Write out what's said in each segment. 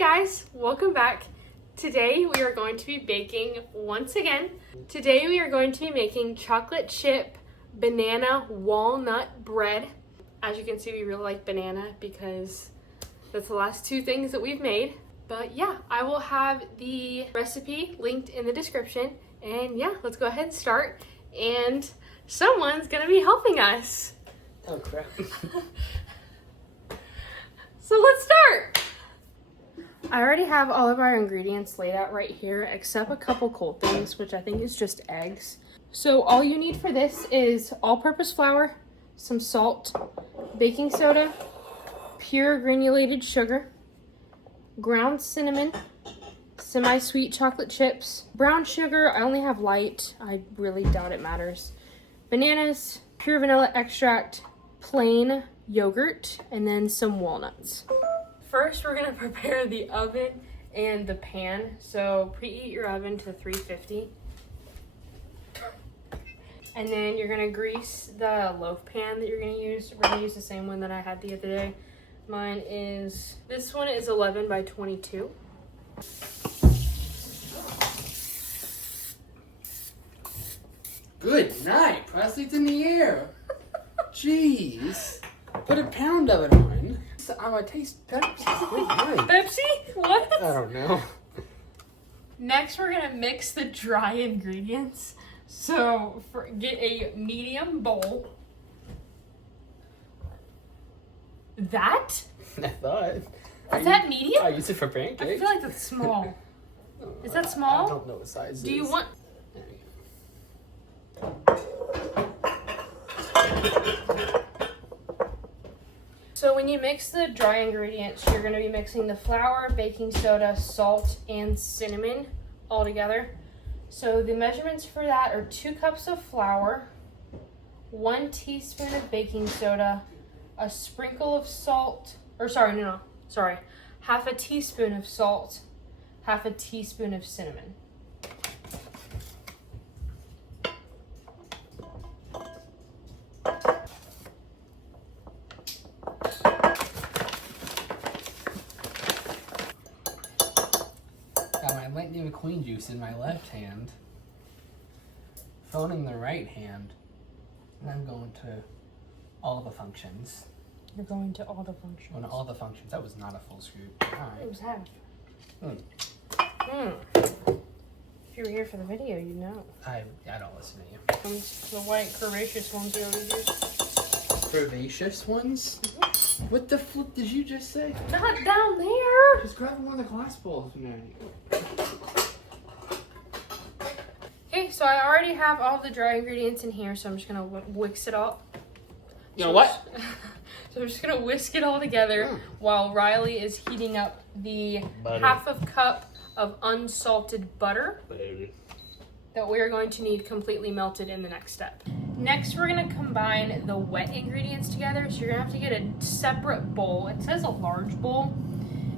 guys, welcome back. Today we are going to be baking once again. Today we are going to be making chocolate chip banana walnut bread. As you can see, we really like banana because that's the last two things that we've made. But yeah, I will have the recipe linked in the description. And yeah, let's go ahead and start. And someone's gonna be helping us. Oh crap. So let's start. I already have all of our ingredients laid out right here, except a couple cold things, which I think is just eggs. So all you need for this is all-purpose flour, some salt, baking soda, pure granulated sugar, ground cinnamon, semi-sweet chocolate chips, brown sugar. I only have light. I really doubt it matters. Bananas, pure vanilla extract, plain yogurt, and then some walnuts. First, we're gonna prepare the oven and the pan. So preheat your oven to 350. And then you're gonna grease the loaf pan that you're gonna use. We're gonna use the same one that I had the other day. This one is 11 by 22. Good night, Presley. It's in the air. Jeez. Put a pound of it on. I would taste Pepsi. Good night. Pepsi? What? I don't know. Next, we're gonna mix the dry ingredients. So get a medium bowl. That? I thought. Is that medium? I use it for pancakes. I feel like that's small. Is that small? I don't know what size it is. Do you want... There you So when you mix the dry ingredients, you're going to be mixing the flour, baking soda, salt, and cinnamon all together. So the measurements for that are 2 cups of flour, 1 teaspoon of baking soda, a sprinkle of salt, half a teaspoon of salt, half a teaspoon of cinnamon. Got my Lightning McQueen juice in my left hand, phone in the right hand, and I'm going to all the functions. You're going to all the functions. Going to all the functions. That was not a full scoop. It Alright. was half. Hmm. If you were here for the video, you'd know. I don't listen to you. The white curvaceous ones are over here. Curvaceous ones? Mm-hmm. What the flip did you just say? Not down there! Just grab one of the glass bowls from there. Okay, so I already have all the dry ingredients in here, so I'm just gonna whisk it all. You know what? So I'm just gonna whisk it all together while Riley is heating up the Butter. half of cup of unsalted butter that we are going to need completely melted in the next step. Next, we're gonna combine the wet ingredients together. So you're gonna have to get a separate bowl. It says a large bowl,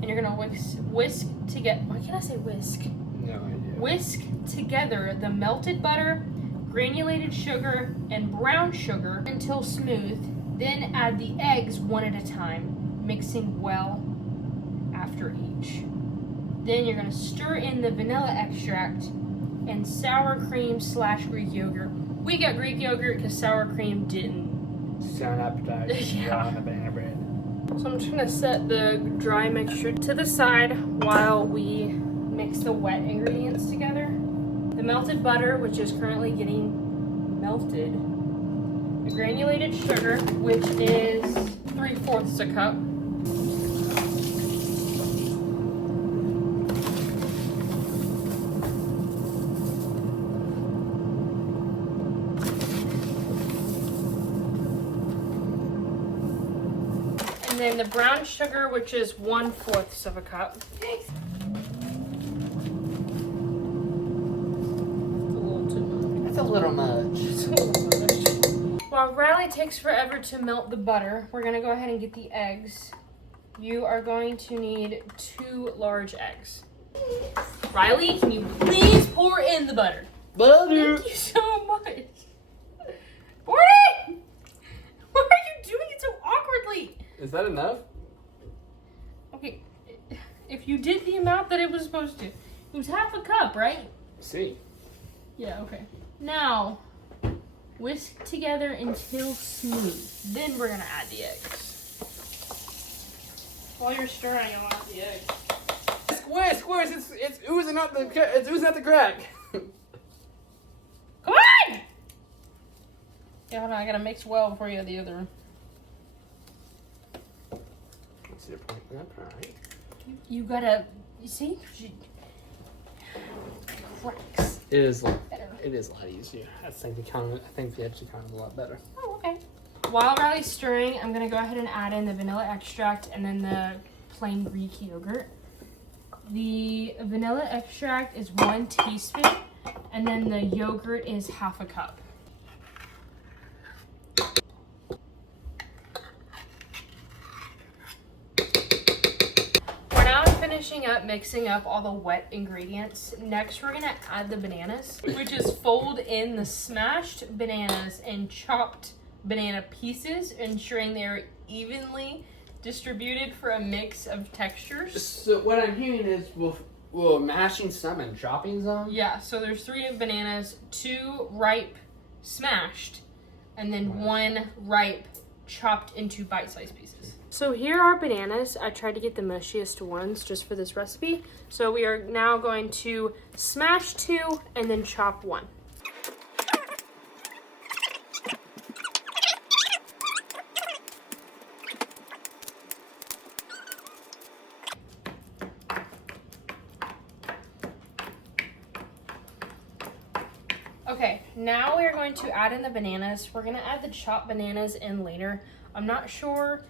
and you're gonna whisk together. Why can't I say whisk? No idea. Whisk together the melted butter, granulated sugar, and brown sugar until smooth. Then add the eggs one at a time, mixing well after each. Then you're gonna stir in the vanilla extract and sour cream / Greek yogurt. We got Greek yogurt because sour cream didn't. Sound appetizing. Yeah. On the banana bread. So I'm just gonna set the dry mixture to the side while we mix the wet ingredients together. The melted butter, which is currently getting melted. The granulated sugar, which is 3/4 a cup. And then the brown sugar, which is 1/4 a cup. That's a little much. While Riley takes forever to melt the butter, we're gonna go ahead and get the eggs. You are going to need 2 large eggs. Riley, can you please pour in the butter? Butter. Thank you so much. Pour it! Why are you doing it so awkwardly? Is that enough? Okay, if you did the amount that it was supposed to. It was half a cup, right? See. Yeah, okay. Now, whisk together until smooth. Then we're gonna add the eggs. While you're stirring, I'll add the eggs. Whisk, it's oozing out the crack. Come on! Yeah, hold on, I gotta mix well before you add the other one. What's your point? Alright. You gotta, you see? Cracks. It is Better. it is a lot easier. I think the edge counted a lot better. Oh, okay. While Riley's stirring, I'm gonna go ahead and add in the vanilla extract and then the plain Greek yogurt. The vanilla extract is 1 teaspoon, and then the yogurt is half a cup. We're now finishing up mixing up all the wet ingredients. Next, we're gonna add the bananas, which is fold in the smashed bananas and chopped banana pieces, ensuring they're evenly distributed for a mix of textures. So what I'm hearing is we're mashing some and chopping some? Yeah, so there's 3 bananas, 2 ripe smashed, and then 1 ripe chopped into bite-sized pieces. So here are bananas. I tried to get the mushiest ones just for this recipe. So we are now going to smash 2 and then chop 1. Okay, now we're going to add in the bananas. We're going to add the chopped bananas in later. I'm not sure.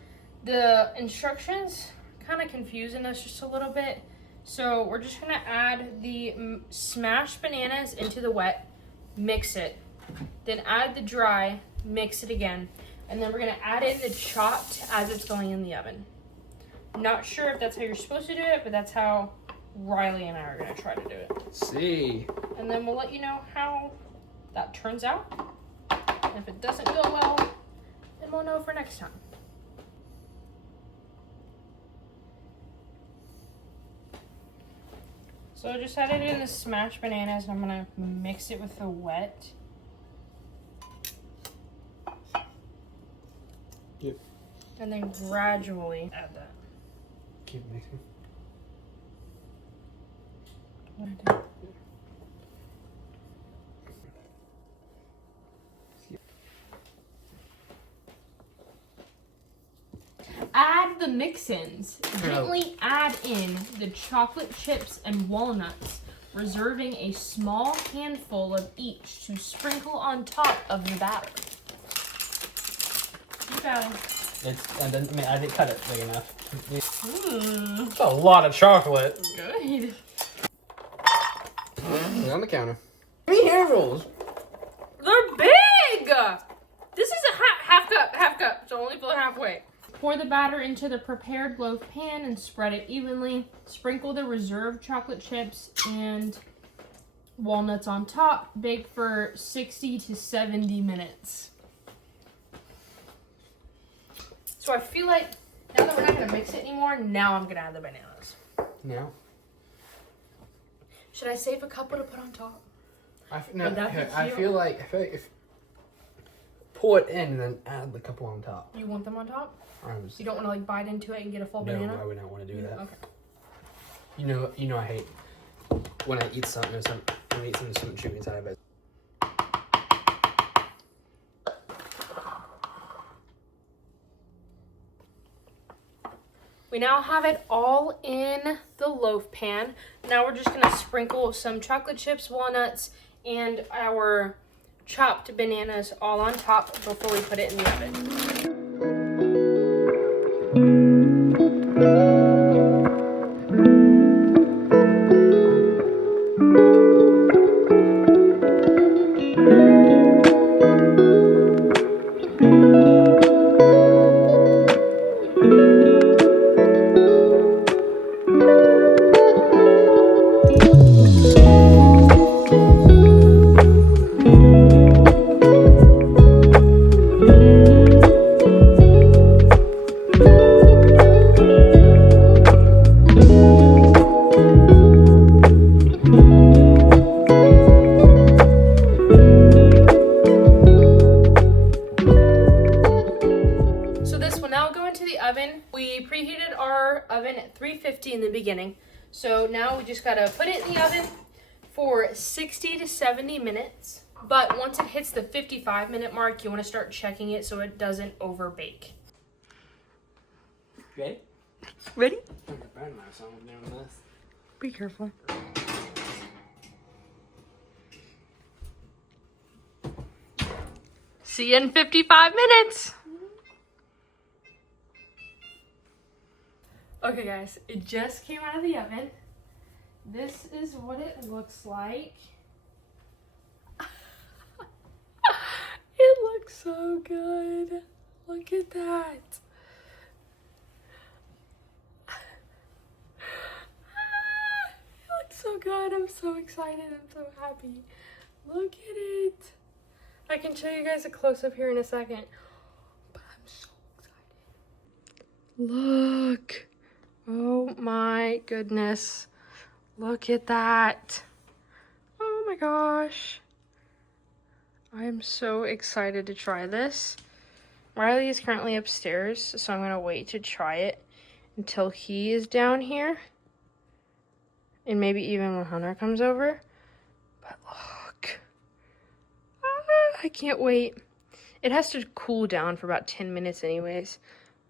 The instructions kind of confusing us just a little bit. So we're just going to add the smashed bananas into the wet, mix it, then add the dry, mix it again, and then we're going to add in the chopped as it's going in the oven. Not sure if that's how you're supposed to do it, but that's how Riley and I are going to try to do it. See. And then we'll let you know how that turns out. And if it doesn't go well, then we'll know for next time. So I just added in the smashed bananas, and I'm gonna mix it with the wet. Yep. And then gradually add that. Keep mixing. What I do? Add the mix-ins. Gently add in the chocolate chips and walnuts, reserving a small handful of each to sprinkle on top of the batter. Keep adding. I didn't cut it big enough. Mmm. It's a lot of chocolate. Good. It's on the counter. Give me handfuls. They're big! This is a half cup, so only fill it halfway. Pour the batter into the prepared loaf pan and spread it evenly. Sprinkle the reserved chocolate chips and walnuts on top. Bake for 60 to 70 minutes. So I feel like now that we're not going to mix it anymore, now I'm going to add the bananas. No. Should I save a couple to put on top? I feel like if pour it in and then add the couple on top. You want them on top? You don't want to like bite into it and get a full banana? No, I would not want to do that. Okay. You know I hate when I eat something or something chewy inside of it. We now have it all in the loaf pan. Now we're just gonna sprinkle some chocolate chips, walnuts, and our chopped bananas all on top before we put it in the oven. 50 in the beginning. So now we just gotta put it in the oven for 60 to 70 minutes. But once it hits the 55-minute mark, you wanna start checking it so it doesn't over bake. Ready? Ready? I'm gonna burn myself doing this. Be careful. See you in 55 minutes. Okay guys, it just came out of the oven. This is what it looks like. It looks so good. Look at that. It looks so good. I'm so excited. I'm so happy. Look at it. I can show you guys a close-up here in a second. But I'm so excited. Look. Oh my goodness. Look at that. Oh my gosh. I am so excited to try this. Riley is currently upstairs, so I'm going to wait to try it until he is down here. And maybe even when Hunter comes over. But look. I can't wait. It has to cool down for about 10 minutes anyways.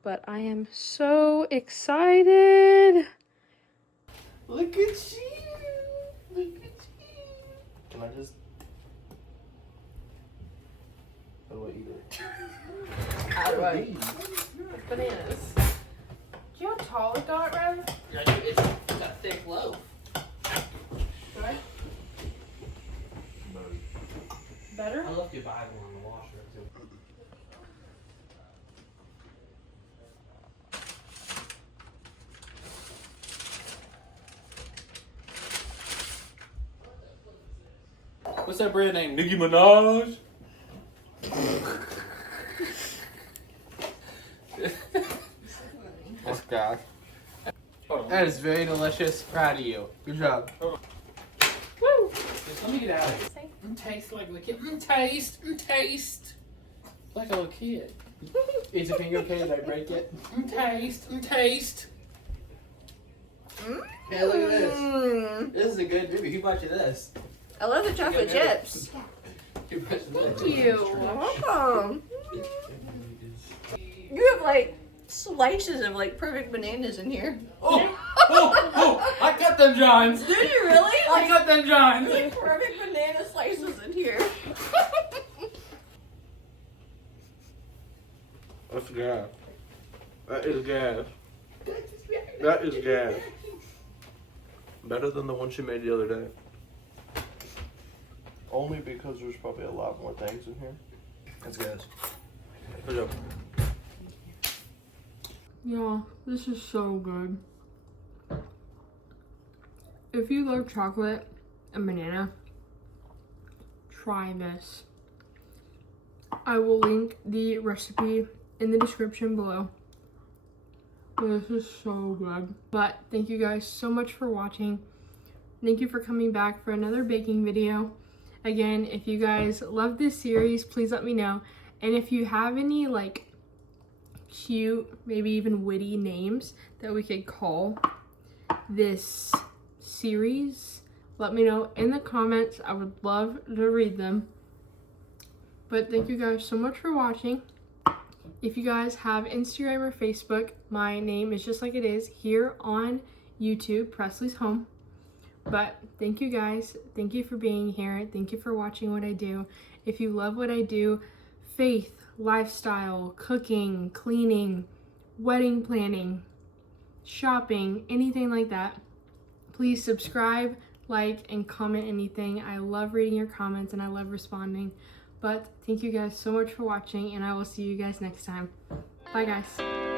But I am so excited. Look at you. Look at you. Can I just... How do I eat it? How do I eat? Bananas. Do you know how tall it got, Rev? It's got a thick loaf. Right? Better? I left your Bible on the washer too. What's that brand name? Nicki Minaj? This guy. That is very delicious. Proud of you. Good job. Woo! Just let me get out of here. Taste like a little kid. Taste. Like a little kid. Is your finger okay? Did I break it? Taste. Hey, look at this. This is a good movie. Who bought you this? I love the chocolate chips. Who bought you this? Thank you. Welcome. You have like slices of like perfect bananas in here. Oh! I got them Johns! Did you really? I got them Johns! Like perfect banana slices in here. That's gas. That is gas. That is gas. Better than the one she made the other day. Only because there's probably a lot more things in here. That's good. Good job. Yeah, this is so good. If you love chocolate and banana, try this. I will link the recipe in the description below. This is so good. But thank you guys so much for watching. Thank you for coming back for another baking video. Again, if you guys love this series, please let me know. And if you have any like cute, maybe even witty names that we could call this series, let me know in the comments. I would love to read them. But thank you guys so much for watching. If you guys have Instagram or Facebook, my name is just like it is here on YouTube, Presley's Home. But thank you guys. Thank you for being here. Thank you for watching what I do. If you love what I do, faith, lifestyle, cooking, cleaning, wedding planning, shopping, anything like that, please subscribe, like, and comment anything. I love reading your comments and I love responding. But thank you guys so much for watching, and I will see you guys next time. Bye guys.